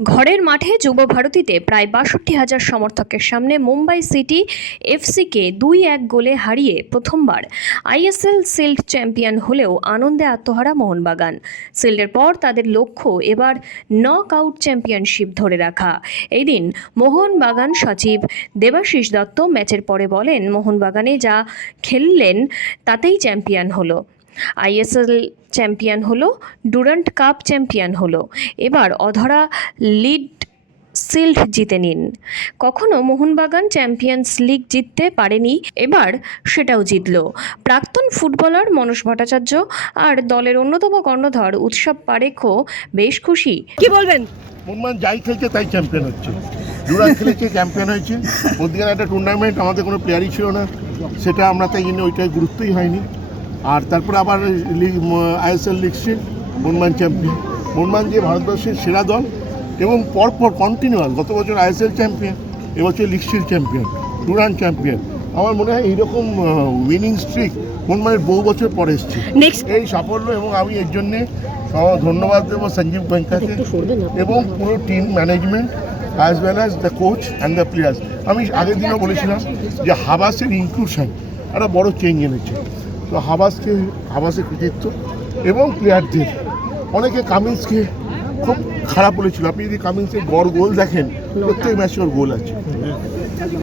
ঘরের মাঠে যুব ভারতীতে প্রায় বাষট্টি হাজার সমর্থকের সামনে মুম্বাই সিটি এফসিকে দুই এক গোলে হারিয়ে প্রথমবার আইএসএল সিল্ড চ্যাম্পিয়ন হলেও আনন্দে আত্মহারা মোহনবাগান। সিল্ডের পর তাদের লক্ষ্য এবার নক আউট চ্যাম্পিয়নশিপ ধরে রাখা। এই দিন মোহনবাগান সচিব দেবাশিস দত্ত ম্যাচের পরে বলেন, মোহনবাগানে যা খেললেন তাতেই চ্যাম্পিয়ন হলো। আইএসএল চ্যাম্পিয়ন হলো ডুরান্ট কাপ চ্যাম্পিয়ন হলো। এবার অধরা লিড সিল্ড জিতে নিন। কখনো মোহনবাগান চ্যাম্পিয়ন্স লিগ জিততে পারেনি এবার সেটাও জিতল। প্রাক্তন ফুটবলার মনোজ ভট্টাচার্য আর দলের অন্যতম কর্ণধর উৎসব পারেখও বেশ খুশি। কি বলবেন? মোহনবাগান যাই খেলছে তাই চ্যাম্পিয়ন হচ্ছে। ডুরান খেলেছে চ্যাম্পিয়ন হয়েছে। মধ্যখানে একটা টুর্নামেন্ট আমাদের কোনো প্লেয়ারই ছিল না। সেটা আমরা তাই জন্য ওইটাই গুরুত্বই হয়নি। আর তারপরে আবার লিগ আইএসএল লিগসে মোহনবাগান চ্যাম্পিয়ন মোহনবাগান যে ভারতবর্ষের সেরা দল এবং পরপর কন্টিনিউয়াল গত বছর আইএসএল চ্যাম্পিয়ন এবছর লিগসির চ্যাম্পিয়ন টুরান চ্যাম্পিয়ন আমার মনে হয় এইরকম উইনিং স্ট্রিক মোহনবাগানের বহু বছর পরে এসছে। এই সাফল্য এবং আমি এর জন্যে ধন্যবাদ দেবো সঞ্জীব গোয়েঙ্কাকে এবং পুরো team management as well as the coach and the players আমি আগের দিনও বলেছিলাম যে হাবাসের ইনক্লুশন একটা বড় চেঞ্জ এনেছে। তো হাবাসকে, হাবাসের কৃতিত্ব এবং প্লেয়ারদের। অনেকে কামিন্সকে খুব খারাপ বলেছিল। আপনি যদি কামিন্সের গড় গোল দেখেন, প্রত্যেক ম্যাচে ওর গোল আছে।